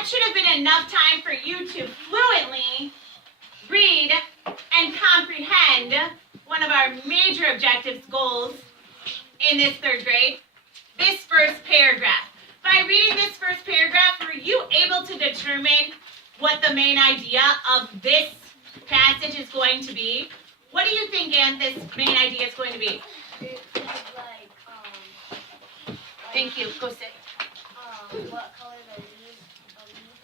that should have been enough time for you to fluently read and comprehend one of our major objectives, goals in this third grade, this first paragraph. By reading this first paragraph, were you able to determine what the main idea of this passage is going to be? What do you think, Ann, this main idea is going to be? It's Thank you. Go sit. what color the leaves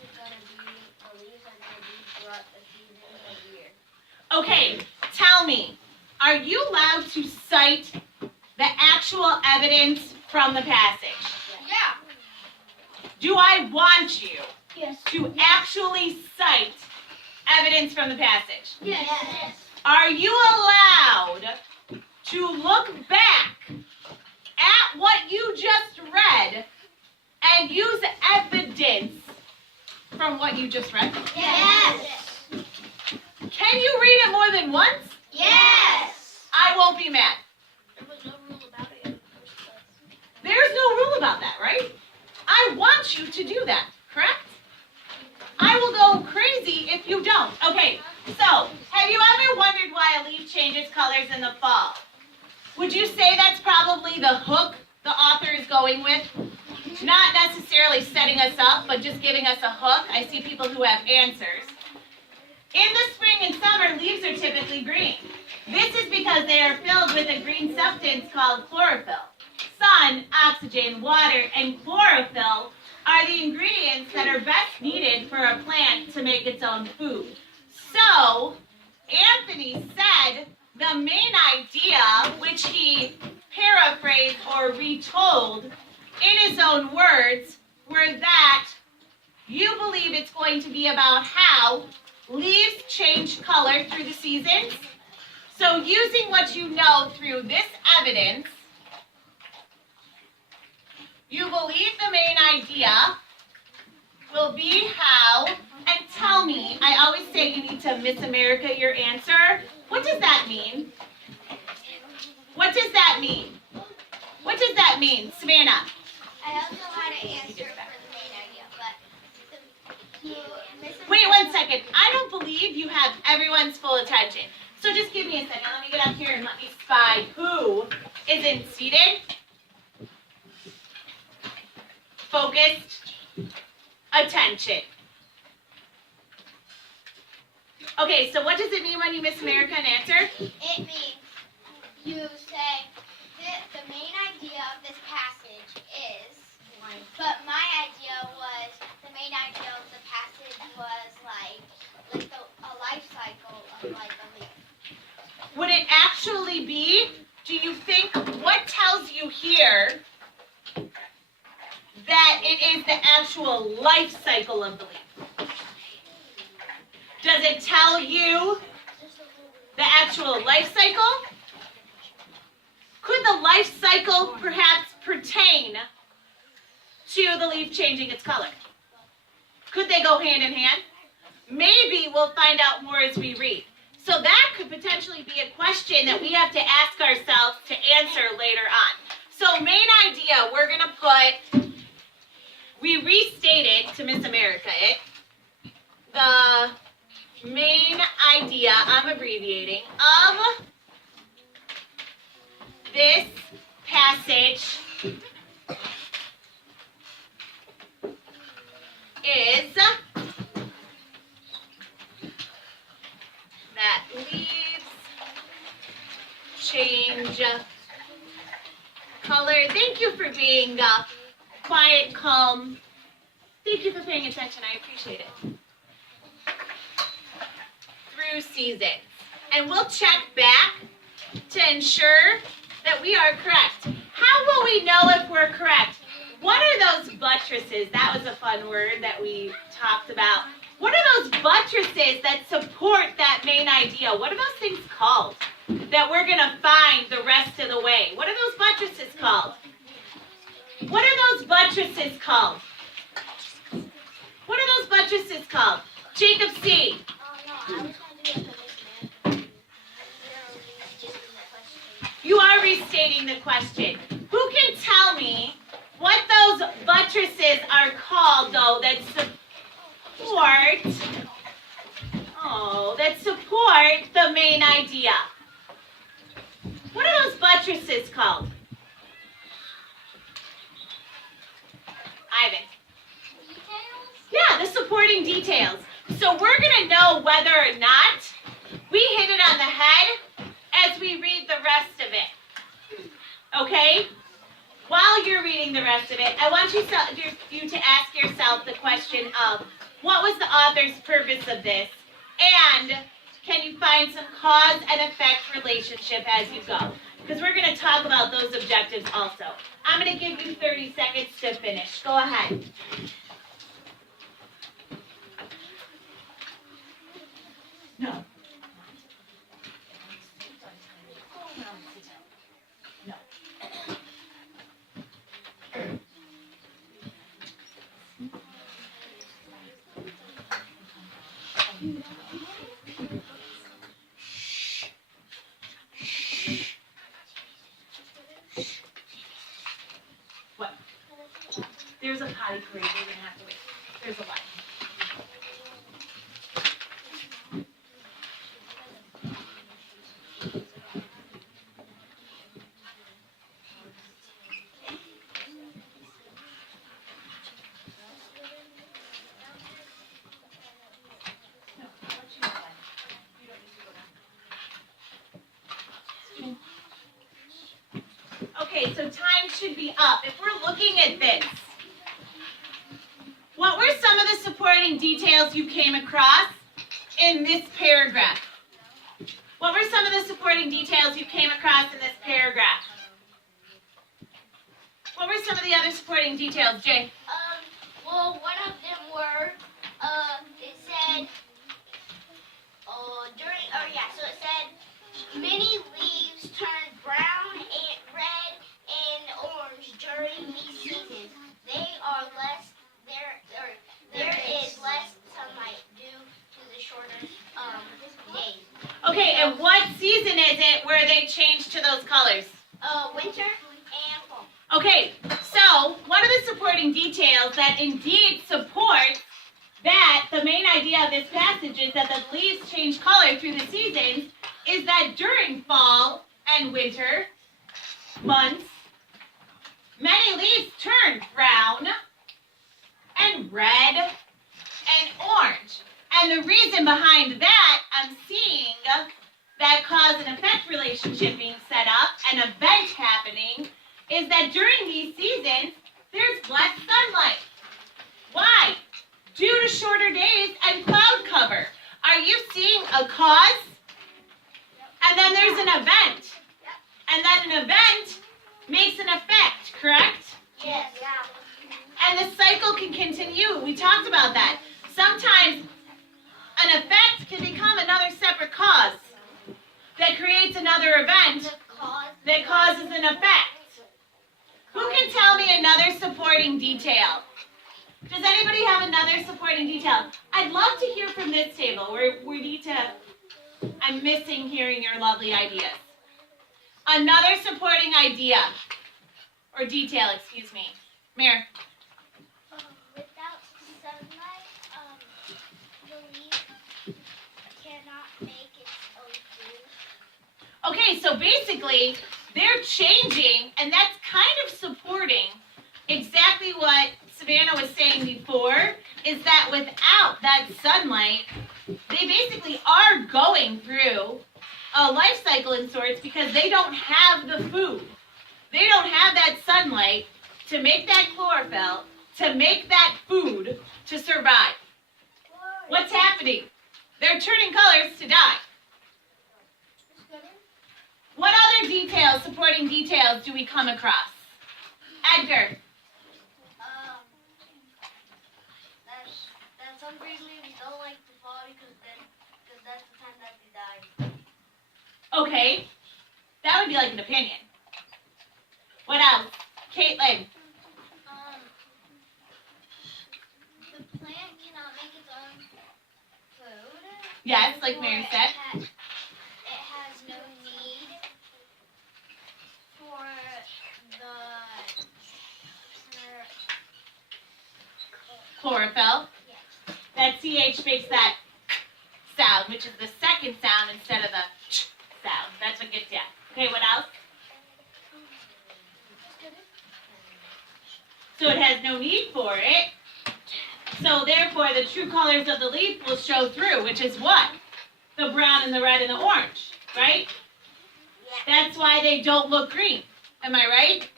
is going to be, the leaves are going to be throughout the seasons of the year. Okay, tell me, are you allowed to cite the actual evidence from the passage? Yeah. Do I want you Yes. to actually cite evidence from the passage? Yes. Are you allowed to look back at what you just read and use evidence from what you just read? Yes. Can you read it more than once? Yes. I won't be mad. There was no rule about it in the first place. There's no rule about that, right? I want you to do that, correct? I will go crazy if you don't. Okay, so have you ever wondered why a leaf changes colors in the fall? Would you say that's probably the hook the author is going with? Not necessarily setting us up, but just giving us a hook. I see people who have answers. In the spring and summer, leaves are typically green. This is because they are filled with a green substance called chlorophyll. Sun, oxygen, water, and chlorophyll are the ingredients that are best needed for a plant to make its own food. So, Anthony said the main idea, which he paraphrased or retold in his own words, were that you believe it's going to be about how leaves change color through the seasons. So using what you know through this evidence, you believe the main idea will be how, and tell me, I always say you need to Miss America your answer. What does that mean? What does that mean? What does that mean, Savannah? I also had an answer for the main idea, but Wait 1 second. I don't believe you have everyone's full attention. So just give me a second. Let me get up here and let me spy who isn't seated. Focused attention. Okay, so what does it mean when you Miss America an answer? it means you say that the main idea of this passage is, but my idea was, the main idea of the passage was like a life cycle of like a leaf. Would it actually be, do you think, what tells you here that it is the actual life cycle of the leaf? Does it tell you the actual life cycle? Could the life cycle perhaps pertain to the leaf changing its color? Could they go hand in hand? Maybe we'll find out more as we read. So that could potentially be a question that we have to ask ourselves to answer later on. So main idea, we're going to put, we restated to Miss America it, the main idea, I'm abbreviating, of this passage is that leaves change color. Thank you for being quiet, calm. Thank you for paying attention. I appreciate it. Through seasons. And we'll check back to ensure that we are correct. How will we know if we're correct? What are those buttresses? That was a fun word that we talked about. What are those buttresses that support that main idea? What are those things called that we're going to find the rest of the way? What are those buttresses called? What are those buttresses called? What are those buttresses called? Jacob C. You are restating the question. Who can tell me what those buttresses are called, though, that support the main idea. What are those buttresses called? Ivan. Details? Yeah, the supporting details. So we're going to know whether or not we hit it on the head as we read the rest of it. Okay? While you're reading the rest of it, I want you to ask yourself the question of, what was the author's purpose of this? And can you find some cause and effect relationship as you go? Because we're going to talk about those objectives also. I'm going to give you 30 seconds to finish. Go ahead. No. No. What? There's a potty parade. We're going to have to wait. There's a lot. Okay, so time should be up. If we're looking at this, what were some of the supporting details you came across in this paragraph? What were some of the supporting details you came across in this paragraph? What were some of the other supporting details, Jay? Well, one of them were, it said, so it said, many leaves turn brown and red and orange during these seasons. There is less sunlight due to the shorter days. Okay, and what season is it where they change to those colors? Winter and fall. Okay, so one of the supporting details that indeed supports that the main idea of this passage is that the leaves change color through the seasons is that during fall and winter months, many leaves turn brown and red and orange. And the reason behind that, I'm seeing that cause and effect relationship being set up, an event happening, is that during these seasons, there's less sunlight. Why? Due to shorter days and cloud cover. Are you seeing a cause? And then there's an event. And then an event makes an effect, correct? Yes. And the cycle can continue. We talked about that. Sometimes an effect can become another separate cause that creates another event that causes an effect. Who can tell me another supporting detail? Does anybody have another supporting detail? I'd love to hear from this table. I'm missing hearing your lovely ideas. Another supporting idea, or detail, excuse me. Mare. Without sunlight, the leaf cannot make its own food. Okay, so basically, they're changing, and that's kind of supporting exactly what Savannah was saying before, is that without that sunlight, they basically are going through a life cycle in sorts because they don't have the food. They don't have that sunlight to make that chlorophyll, to make that food to survive. What's happening? They're turning colors to die. What other details, supporting details, do we come across? Edgar. That some green leaves don't like to fall because that's the time that they die. Okay, that would be like an opinion. What else? Caitlin. The plant cannot make its own food. Yes, like Mary said. It has no need for Chlorophyll. Yes. That's CH makes that sound, which is the second sound instead of the sound. That's what gets you. Okay, what else? So it has no need for it. So therefore, the true colors of the leaf will show through, which is what? The brown and the red and the orange, right? That's why they don't look green. Am I right?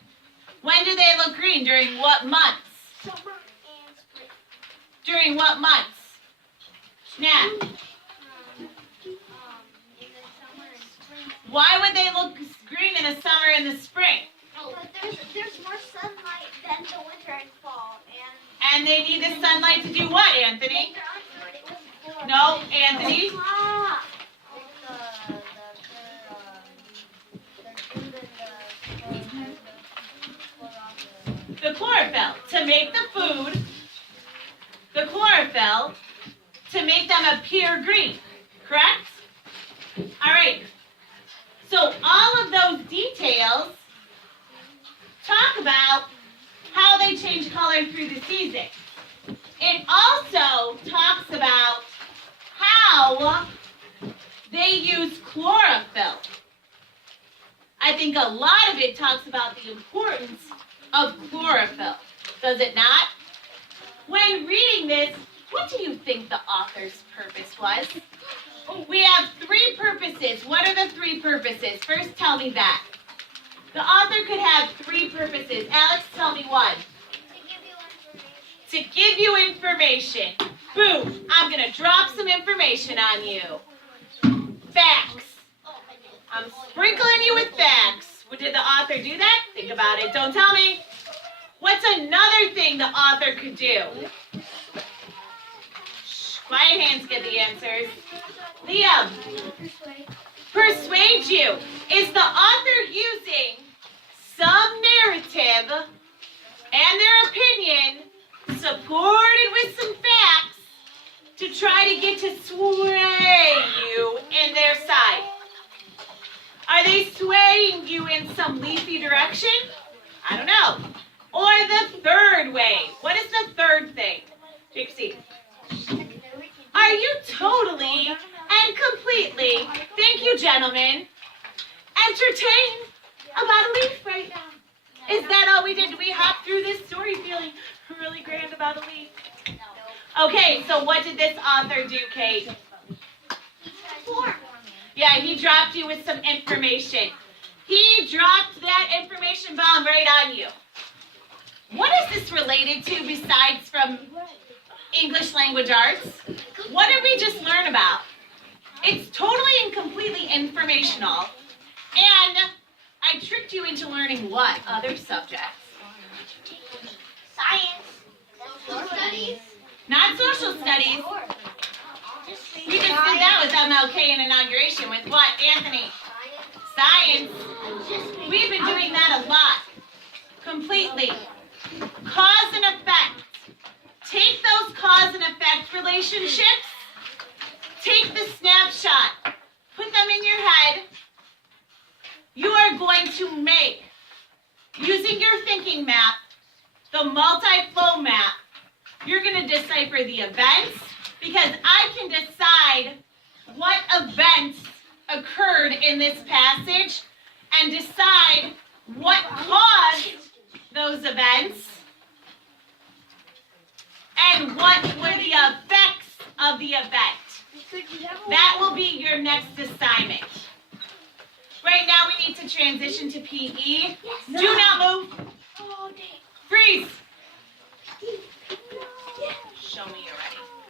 When do they look green? During what months? Summer and spring. During what months? Nat, In the summer and spring. why would they look green in the summer and the spring? But there's more sunlight than the winter and fall, And they need the sunlight to do what, Anthony? and No, Anthony? The chlorophyll to make the food, the chlorophyll to make them appear green, correct? All right, so all of those details talk about how they change color through the season. It also talks about how they use chlorophyll. I think a lot of it talks about the importance of chlorophyll, does it not? When reading this, what do you think the author's purpose was? We have 3 purposes. What are the 3 purposes? First, tell me that. The author could have 3 purposes. Alex, tell me one. To give you information. Boom, I'm going to drop some information on you. Facts. I'm sprinkling you with facts. Did the author do that? Think about it. Don't tell me. What's another thing the author could do? Shh, quiet hands get the answers. Liam. Persuade you. Is the author using some narrative and their opinion supported with some facts to try to get to sway you in their side? Are they swaying you in some leafy direction? I don't know. Or the third way. What is the third thing? Gypsy. Are you totally and completely, thank you gentlemen, entertained about a leaf right now? Is that all we did? Did we hop through this story feeling really grand about a leaf? Okay, so what did this author do, Kate? Yeah, he dropped you with some information. He dropped that information bomb right on you. What is this related to besides from English language arts? What did we just learn about? It's totally and completely informational. And I tricked you into learning what other subjects? Science. Social studies. Not social studies. We just did that with MLK in inauguration with what, Anthony? Science. We've been doing that a lot. Completely. Cause and effect. Take those cause and effect relationships. Take the snapshot. Put them in your head. You are going to make, using your thinking map, the multi-flow map. You're going to decipher the events because I can decide what events occurred in this passage and decide what caused those events and what were the effects of the event. That will be your next assignment. Right now we need to transition to PE. Do not move. Freeze.